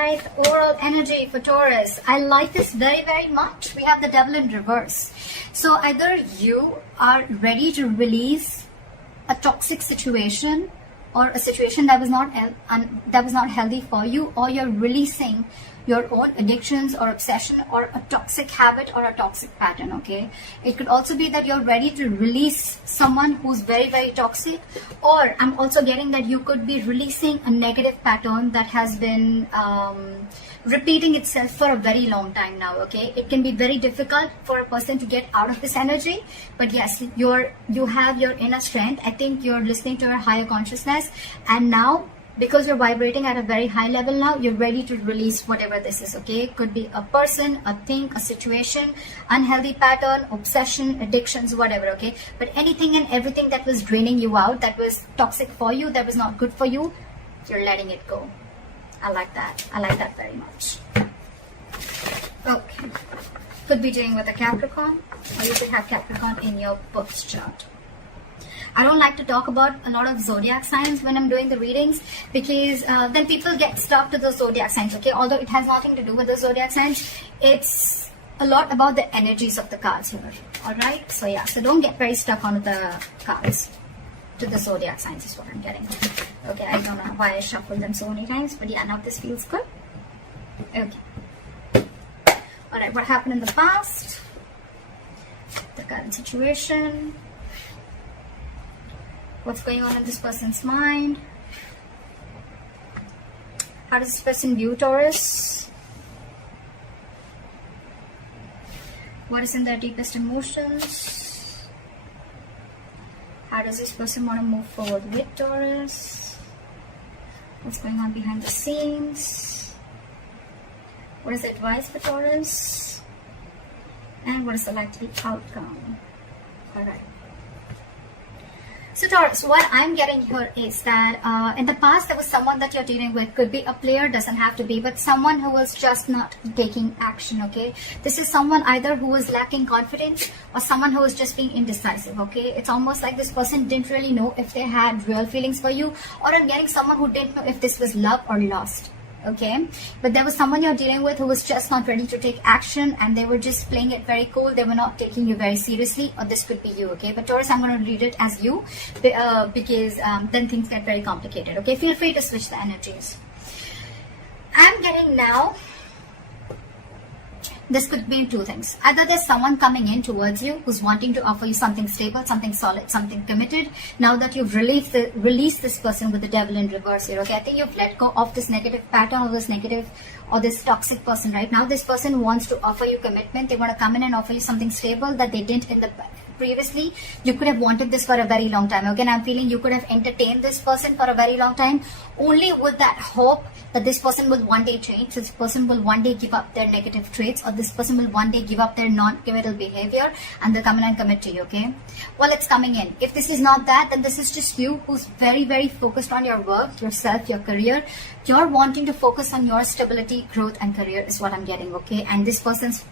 right, oral energy for Taurus. I like this very, very much. We have the devil in reverse. So either you are ready to release a toxic situation or a situation that was not healthy for you, or you're releasing your own addictions or obsession or a toxic habit or a toxic pattern. Okay, it could also be that you're ready to release someone who's very, very toxic, or I'm also getting that you could be releasing a negative pattern that has been repeating itself for a very long time now. Okay, it can be very difficult for a person to get out of this energy, but yes, you have your inner strength. I think you're listening to your higher consciousness, and now because you're vibrating at a very high level now, you're ready to release whatever this is. Okay, it could be a person, a thing, a situation, unhealthy pattern, obsession, addictions, whatever. Okay, but anything and everything that was draining you out, that was toxic for you, that was not good for you, you're letting it go. I like that. I like that very much. Okay, could be dealing with a Capricorn, or you could have Capricorn in your birth chart. I don't like to talk about a lot of zodiac signs when I'm doing the readings, because then people get stuck to the zodiac signs. Okay, although it has nothing to do with the zodiac signs, it's a lot about the energies of the cards here. All right, so yeah, so don't get very stuck on the cards. To the zodiac signs is what I'm getting. Okay, I don't know why I shuffled them so many times, but yeah, now this feels good. Okay. All right, what happened in the past? The current situation. What's going on in this person's mind? How does this person view Taurus? What is in their deepest emotions? How does this person want to move forward with Taurus? What's going on behind the scenes? What is the advice for Taurus? And what is the likely outcome? Alright. So Taurus, what I'm getting here is that in the past there was someone that you're dealing with. Could be a player, doesn't have to be, but someone who was just not taking action. Okay, this is someone either who was lacking confidence or someone who was just being indecisive. Okay, it's almost like this person didn't really know if they had real feelings for you, or I'm getting someone who didn't know if this was love or lust. Okay, but there was someone you're dealing with who was just not ready to take action, and they were just playing it very cool. They were not taking you very seriously, or this could be you. Okay, but Taurus, I'm going to read it as you, because then things get very complicated. Okay, feel free to switch the energies. I'm getting now, this could be two things. Either there's someone coming in towards you who's wanting to offer you something stable, something solid, something committed. Now that you've released this person with the devil in reverse here. Okay, I think you've let go of this negative pattern, or this negative or this toxic person. Right now this person wants to offer you commitment. They want to come in and offer you something stable that they didn't in the previously. You could have wanted this for a very long time. Okay, and I'm feeling you could have entertained this person for a very long time, only with that hope that this person will one day change, this person will one day give up their negative traits, or this person will one day give up their non-committal behavior and they'll come in and commit to you. Okay, well, it's coming in. If this is not that, then this is just you who's very, very focused on your work, yourself, your career. You're wanting to focus on your stability, growth and career is what I'm getting. Okay, and this person's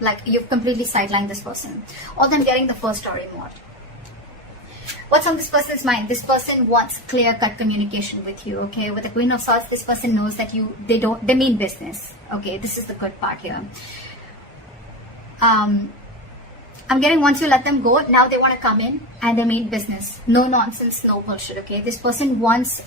like, you've completely sidelined this person. Although I'm getting the first story more. What's on this person's mind? This person wants clear-cut communication with you. Okay, with the Queen of Swords, this person knows that they mean business. Okay, this is the good part here. I'm getting, once you let them go, now they want to come in and they mean business. No nonsense, no bullshit. Okay, this person wants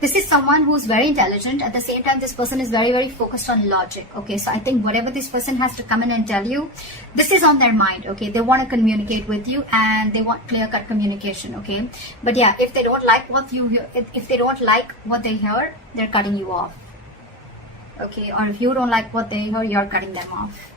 this is someone who's very intelligent. At the same time, this person is very, very focused on logic. Okay, so I think whatever this person has to come in and tell you, this is on their mind. Okay, they want to communicate with you and they want clear-cut communication. Okay, but yeah, if they don't like what you hear, if they don't like what they hear, they're cutting you off. Okay, or if you don't like what they hear, you're cutting them off.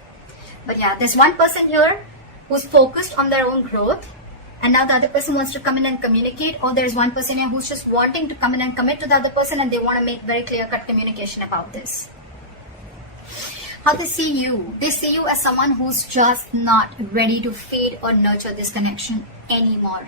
But yeah, there's one person here who's focused on their own growth, and now the other person wants to come in and communicate, or there's one person here who's just wanting to come in and commit to the other person, and they want to make very clear-cut communication about this. How they see you as someone who's just not ready to feed or nurture this connection anymore.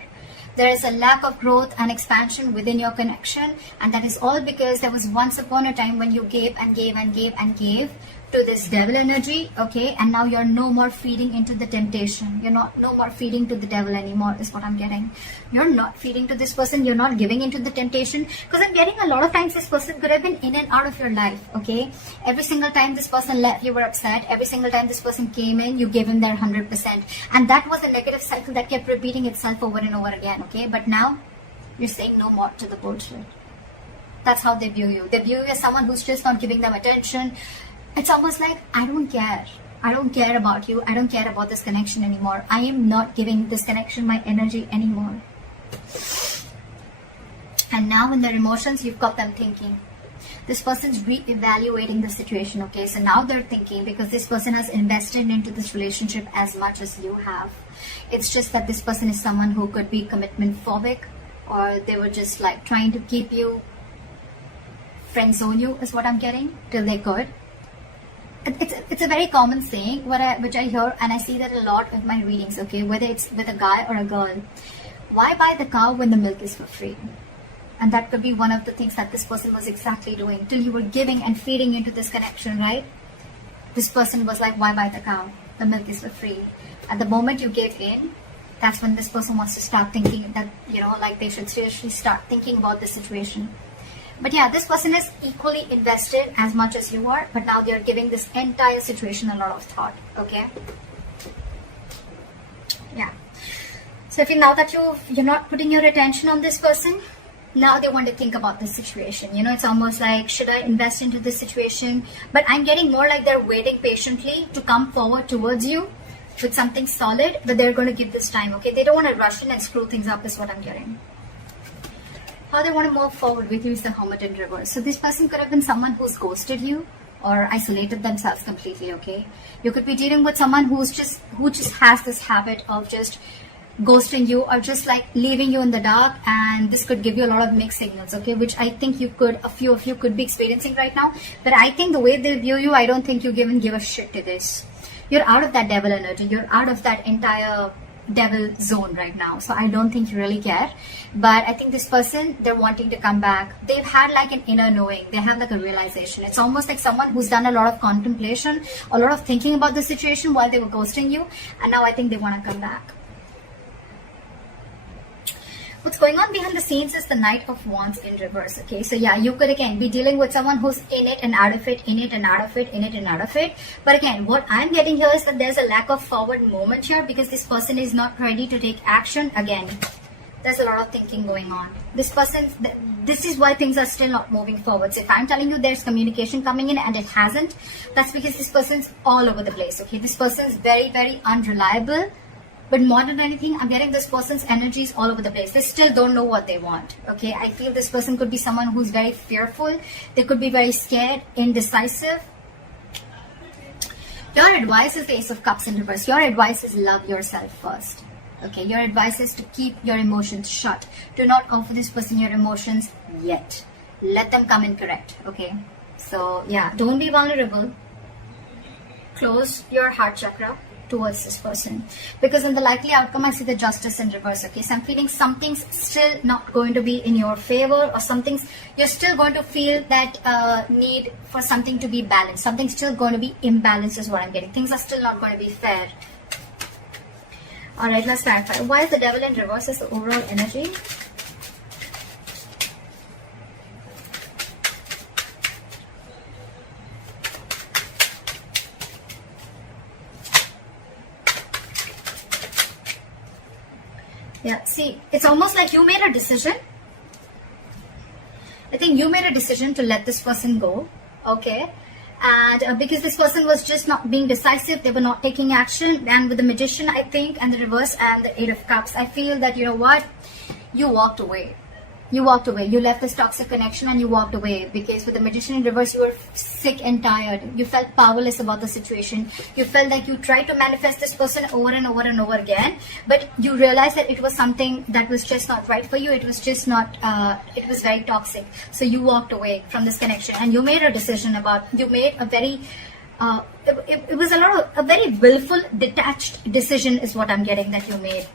There is a lack of growth and expansion within your connection, and that is all because there was once upon a time when you gave and gave and gave and gave to this devil energy, okay, and now you're no more feeding into the temptation. You're not no more feeding to the devil anymore, is what I'm getting. You're not feeding to this person, you're not giving into the temptation, because I'm getting a lot of times this person could have been in and out of your life, okay. Every single time this person left, you were upset. Every single time this person came in, you gave him their 100%, and that was a negative cycle that kept repeating itself over and over again, okay. But now you're saying no more to the bullshit. That's how they view you. They view you as someone who's just not giving them attention. It's almost like, I don't care. I don't care about you. I don't care about this connection anymore. I am not giving this connection my energy anymore. And now in their emotions, you've got them thinking. This person's re-evaluating the situation, okay? So now they're thinking, because this person has invested into this relationship as much as you have. It's just that this person is someone who could be commitment phobic, or they were just like trying to keep you, friend zone you, is what I'm getting, till they could. It's a very common saying which I hear, and I see that a lot with my readings, okay, whether it's with a guy or a girl. Why buy the cow when the milk is for free? And that could be one of the things that this person was exactly doing till you were giving and feeding into this connection, right? This person was like, why buy the cow? The milk is for free. At the moment you gave in, that's when this person wants to start thinking that, you know, like they should seriously start thinking about the situation. But yeah, this person is equally invested as much as you are, but now they are giving this entire situation a lot of thought, okay? Yeah. So if you, now that you're not putting your attention on this person, now they want to think about this situation. You know, it's almost like, should I invest into this situation? But I'm getting more like they're waiting patiently to come forward towards you with something solid, but they're going to give this time, okay? They don't want to rush in and screw things up, is what I'm getting. How they want to move forward with you is the Hermit in reverse. So this person could have been someone who's ghosted you or isolated themselves completely, okay? You could be dealing with someone who just has this habit of just ghosting you or just like leaving you in the dark, and this could give you a lot of mixed signals, okay, which I think a few of you could be experiencing right now. But I think the way they view you, I don't think you even give a shit to this. You're out of that devil energy. You're out of that entire devil zone right now, so I don't think you really care. But I think this person, they're wanting to come back. They've had like an inner knowing. They have like a realization. It's almost like someone who's done a lot of contemplation, a lot of thinking about the situation while they were ghosting you, and now I think they want to come back. What's going on behind the scenes is the Knight of Wands in reverse, okay? So yeah, you could again be dealing with someone who's in it and out of it, in it and out of it, in it and out of it. But again, what I'm getting here is that there's a lack of forward movement here because this person is not ready to take action. Again, there's a lot of thinking going on. This is why things are still not moving forward. So if I'm telling you there's communication coming in and it hasn't, that's because this person's all over the place, okay? This person's very, very unreliable. But more than anything, I'm getting this person's energies all over the place. They still don't know what they want, okay? I feel this person could be someone who's very fearful. They could be very scared, indecisive. Your advice is the Ace of Cups in reverse. Your advice is love yourself first, okay? Your advice is to keep your emotions shut. Do not offer this person your emotions yet. Let them come in correct, okay? So yeah, don't be vulnerable. Close your heart chakra towards this person, because in the likely outcome I see the Justice in reverse, okay? So I'm feeling something's still not going to be in your favor, or you're still going to feel that need for something to be balanced. Something's still going to be imbalanced is what I'm getting. Things are still not going to be fair. Alright, let's clarify. Why is the Devil in reverse is the overall energy? Yeah, see, it's almost like you made a decision. I think you made a decision to let this person go, okay? And because this person was just not being decisive, they were not taking action. And with the Magician, I think, and the reverse and the Eight of Cups, I feel that, you know what? You walked away. You walked away. You left this toxic connection and you walked away, because with the Magician in reverse, you were sick and tired. You felt powerless about the situation. You felt like you tried to manifest this person over and over and over again, but you realized that it was something that was just not right for you. It was just not, it was very toxic. So you walked away from this connection and you made a decision you made a very, it was a very willful, detached decision is what I'm getting that you made.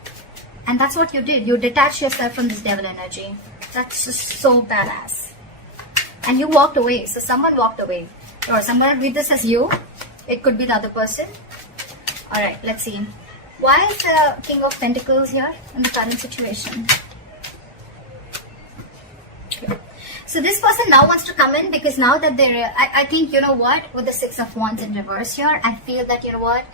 And that's what you did. You detached yourself from this devil energy. That's just so badass. And you walked away. So someone walked away. Or someone read this as you. It could be the other person. Alright, let's see. Why is the King of Pentacles here in the current situation? Okay. So this person now wants to come in because now that they're, I think, you know what, with the Six of Wands in reverse here, I feel that, you know what,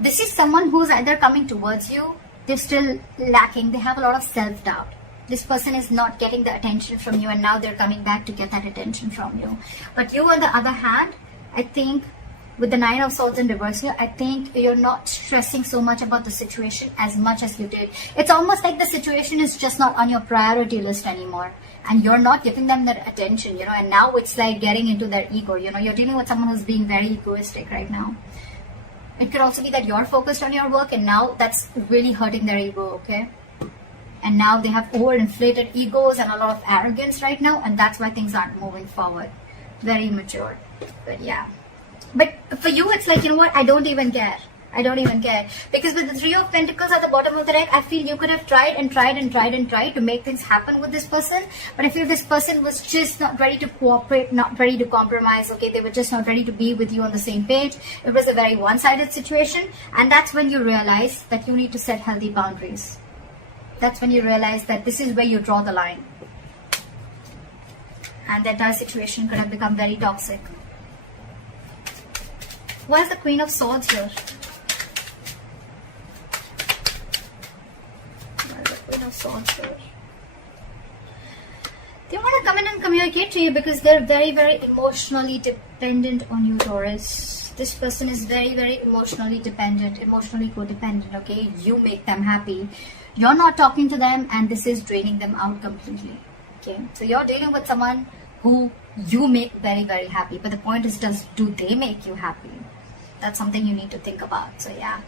this is someone who's either coming towards you, they're still lacking, they have a lot of self-doubt. This person is not getting the attention from you and now they're coming back to get that attention from you. But you, on the other hand, I think with the Nine of Swords in reverse here, I think you're not stressing so much about the situation as much as you did. It's almost like the situation is just not on your priority list anymore. And you're not giving them that attention, you know, and now it's like getting into their ego, you know, you're dealing with someone who's being very egoistic right now. It could also be that you're focused on your work and now that's really hurting their ego, okay? And now they have overinflated egos and a lot of arrogance right now, and that's why things aren't moving forward. Very immature. But yeah. But for you, it's like, you know what, I don't even care. I don't even care. Because with the Three of Pentacles at the bottom of the deck, I feel you could have tried to make things happen with this person. But I feel this person was just not ready to cooperate, not ready to compromise. Okay, they were just not ready to be with you on the same page. It was a very one-sided situation. And that's when you realize that you need to set healthy boundaries. That's when you realize that this is where you draw the line. And the entire situation could have become very toxic. Why is the Queen of Swords here? Swords here. They want to come in and communicate to you because they're very, very emotionally dependent on you, Taurus. This person is very, very emotionally dependent, emotionally codependent, okay? You make them happy. You're not talking to them and this is draining them out completely, okay? So you're dealing with someone who you make very, very happy. But the point is, do they make you happy? That's something you need to think about. So yeah,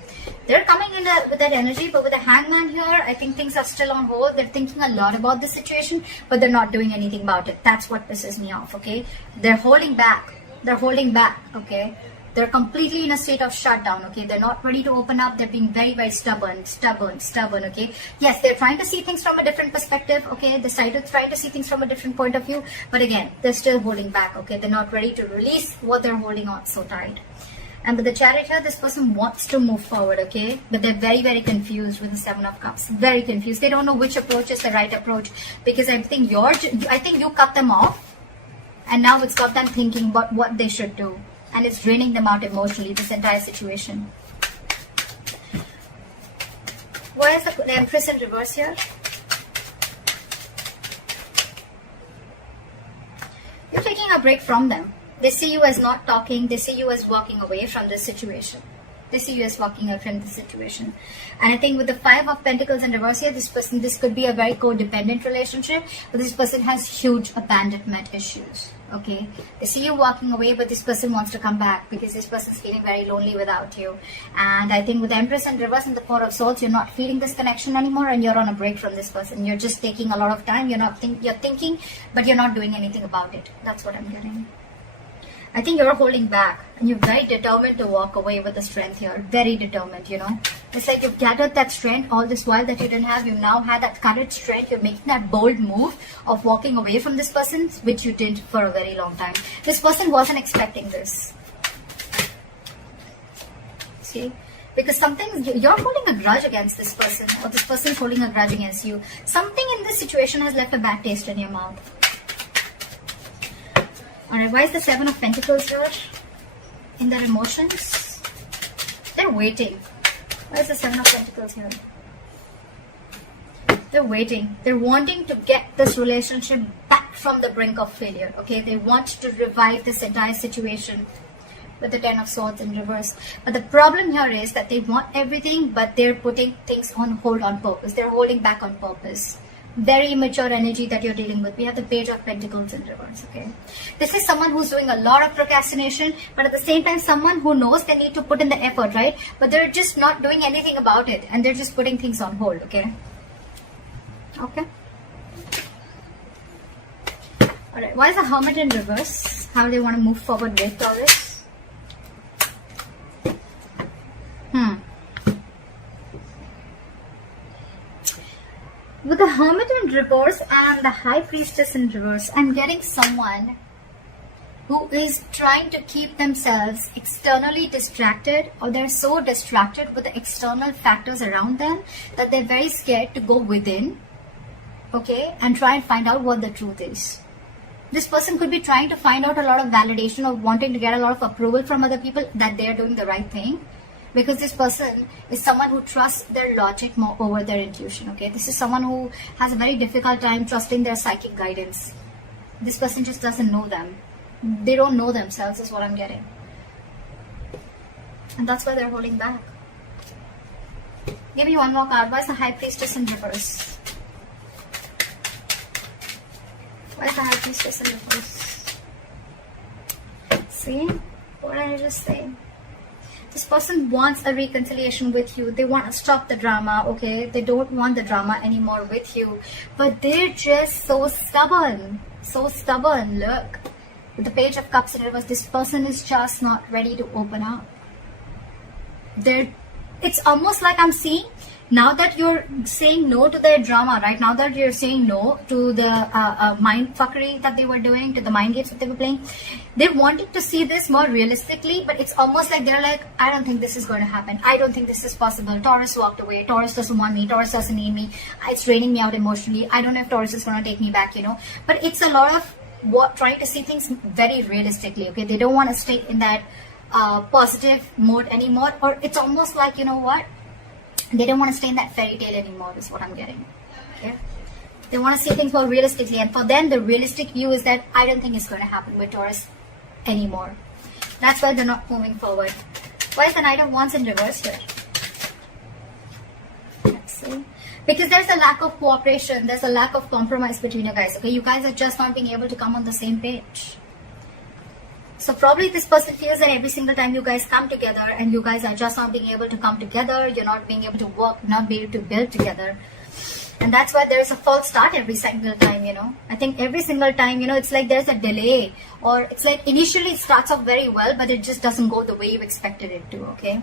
they're coming in with that energy, but with the Hangman here, I think things are still on hold. They're thinking a lot about the situation, but they're not doing anything about it. That's what pisses me off, okay? They're holding back. They're holding back, okay? They're completely in a state of shutdown, okay? They're not ready to open up. They're being very, very stubborn, okay? Yes, they're trying to see things from a different perspective, okay? They're trying to see things from a different point of view, but again, they're still holding back, okay? They're not ready to release what they're holding on so tight. And with the Chariot here, this person wants to move forward, okay? But they're very, very confused with the Seven of Cups. Very confused. They don't know which approach is the right approach. Because I think you cut them off. And now it's got them thinking about what they should do. And it's draining them out emotionally, this entire situation. Why is the Empress in reverse here? You're taking a break from them. They see you as not talking. They see you as walking away from this situation. They see you as walking away from this situation. And I think with the Five of Pentacles in reverse here, this could be a very codependent relationship. But this person has huge abandonment issues. Okay? They see you walking away, but this person wants to come back because this person is feeling very lonely without you. And I think with the Empress in reverse and the Four of Swords, you're not feeling this connection anymore and you're on a break from this person. You're just taking a lot of time. You're thinking, but you're not doing anything about it. That's what I'm getting. I think you're holding back and you're very determined to walk away with the strength here. Very determined, you know. It's like you've gathered that strength all this while that you didn't have. You now had that courage strength. You're making that bold move of walking away from this person, which you did for a very long time. This person wasn't expecting this. See? Because you're holding a grudge against this person, or this person's holding a grudge against you. Something in this situation has left a bad taste in your mouth. Alright, why is the Seven of Pentacles here? In their emotions? They're waiting. Why is the Seven of Pentacles here? They're waiting. They're wanting to get this relationship back from the brink of failure. Okay, they want to revive this entire situation with the Ten of Swords in reverse. But the problem here is that they want everything, but they're putting things on hold on purpose. They're holding back on purpose. Very immature energy that you're dealing with. We have the Page of Pentacles in reverse, okay? This is someone who's doing a lot of procrastination, but at the same time, someone who knows they need to put in the effort, right? But they're just not doing anything about it, and they're just putting things on hold, okay? Okay? Alright, why is the Hermit in reverse? How do they want to move forward with Taurus? Hermit in reverse and the High Priestess in reverse. I'm getting someone who is trying to keep themselves externally distracted, or they're so distracted with the external factors around them that they're very scared to go within, okay, and try and find out what the truth is. This person could be trying to find out a lot of validation or wanting to get a lot of approval from other people that they're doing the right thing, because this person is someone who trusts their logic more over their intuition, okay. This is someone who has a very difficult time trusting their psychic guidance. This person just doesn't know them. They don't know themselves is what I'm getting. And that's why they're holding back. Give me one more card. Why is the High Priestess in reverse? Why is the High Priestess in reverse? See? What did I just say? This person wants a reconciliation with you. They want to stop the drama, okay? They don't want the drama anymore with you. But they're just so stubborn. So stubborn. Look. With the Page of Cups in reverse, this person is just not ready to open up. It's almost like I'm seeing, now that you're saying no to their drama, right? Now that you're saying no to the mind fuckery that they were doing, to the mind games that they were playing, they're wanting to see this more realistically, but it's almost like they're like, I don't think this is going to happen. I don't think this is possible. Taurus walked away. Taurus doesn't want me. Taurus doesn't need me. It's draining me out emotionally. I don't know if Taurus is going to take me back, you know. But it's a lot of trying to see things very realistically, okay? They don't want to stay in that positive mode anymore, or it's almost like, you know what, they don't want to stay in that fairy tale anymore is what I'm getting, okay? They want to see things more realistically, and for them the realistic view is that I don't think it's going to happen with Taurus anymore. That's why they're not moving forward. Why is the Knight of Wands in reverse here? Let's see. Because there's a lack of cooperation, there's a lack of compromise between you guys, okay? You guys are just not being able to come on the same page. So probably this person feels that every single time you guys come together and you guys are just not being able to come together, you're not being able to work, not being able to build together. And that's why there's a false start every single time, you know. I think every single time, you know, it's like there's a delay, or it's like initially it starts off very well, but it just doesn't go the way you expected it to, okay?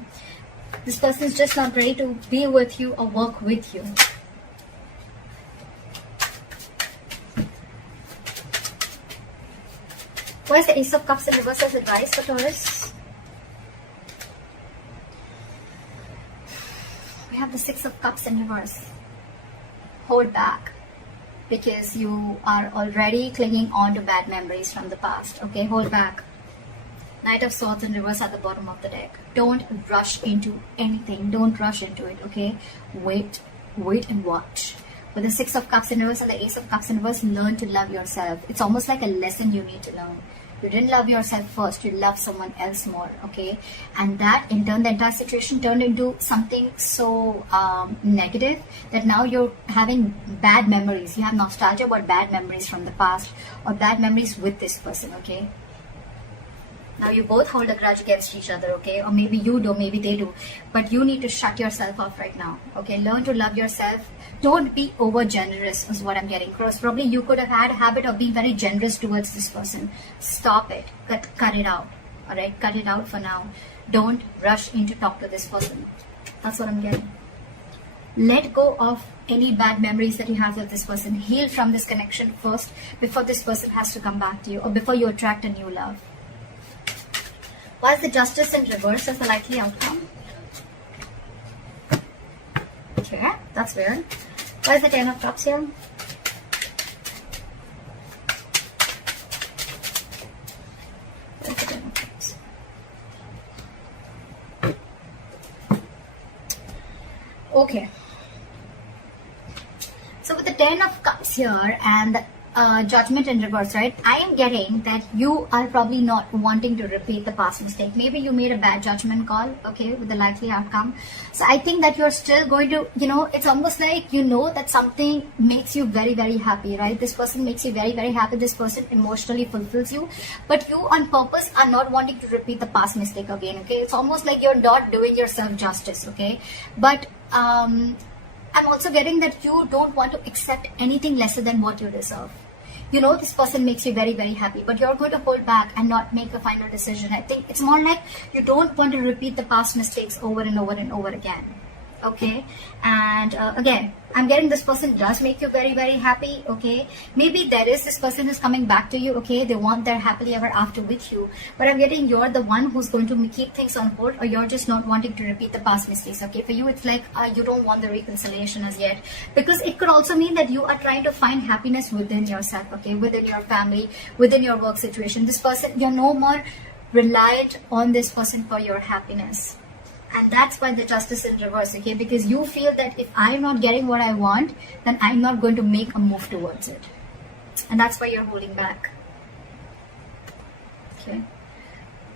This person is just not ready to be with you or work with you. Why is the Ace of Cups in reverse as advice for Taurus? We have the Six of Cups in reverse. Hold back, because you are already clinging on to bad memories from the past, okay? Hold back. Knight of Swords in reverse at the bottom of the deck. Don't rush into anything. Don't rush into it, okay? Wait and watch. With the Six of Cups in reverse and the Ace of Cups in reverse, learn to love yourself. It's almost like a lesson you need to learn. You didn't love yourself first, you love someone else more, okay? And that, in turn, the entire situation turned into something so negative that now you're having bad memories. You have nostalgia about bad memories from the past, or bad memories with this person, okay? Now you both hold a grudge against each other, okay? Or maybe you do, maybe they do. But you need to shut yourself off right now, okay? Learn to love yourself. Don't be over generous is what I'm getting across. Probably you could have had a habit of being very generous towards this person. Stop it. Cut it out, all right? Cut it out for now. Don't rush in to talk to this person. That's what I'm getting. Let go of any bad memories that you have with this person. Heal from this connection first before this person has to come back to you, or before you attract a new love. Why is the Justice in reverse as the likely outcome? Okay, that's weird. Why is the Ten of Cups here? Why is the Ten of Cups? Okay. So with the Ten of Cups here and the Judgment in reverse, right? I am getting that you are probably not wanting to repeat the past mistake. Maybe you made a bad judgment call, okay, with the likely outcome. So I think that you're still going to, you know, it's almost like you know that something makes you very, very happy, right? This person makes you very, very happy. This person emotionally fulfills you. But you on purpose are not wanting to repeat the past mistake again, okay? It's almost like you're not doing yourself justice, okay? But I'm also getting that you don't want to accept anything lesser than what you deserve. You know, this person makes you very, very happy, but you're going to hold back and not make a final decision. I think it's more like you don't want to repeat the past mistakes over and over and over again. okay? And again, I'm getting this person does make you very, very happy, okay? Maybe there is this person is coming back to you, okay? They want their happily ever after with you, but I'm getting you're the one who's going to keep things on hold, or you're just not wanting to repeat the past mistakes, okay? For you, it's like you don't want the reconciliation as yet, because it could also mean that you are trying to find happiness within yourself, okay? Within your family, within your work situation. This person, you're no more reliant on this person for your happiness. And that's why the justice in reverse, okay? Because you feel that if I'm not getting what I want, then I'm not going to make a move towards it. And that's why you're holding back. Okay.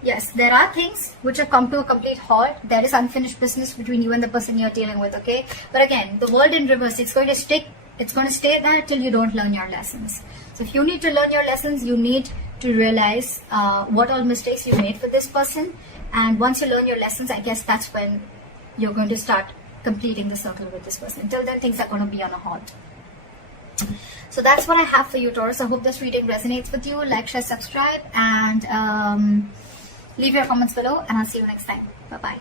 Yes, there are things which have come to a complete halt. There is unfinished business between you and the person you're dealing with, okay? But again, the world in reverse, it's going to stay there till you don't learn your lessons. So if you need to learn your lessons, you need to realize what all mistakes you made for this person. And once you learn your lessons, I guess that's when you're going to start completing the circle with this person. Until then, things are going to be on a halt. So that's what I have for you, Taurus. I hope this reading resonates with you. Like, share, subscribe, and leave your comments below. And I'll see you next time. Bye-bye.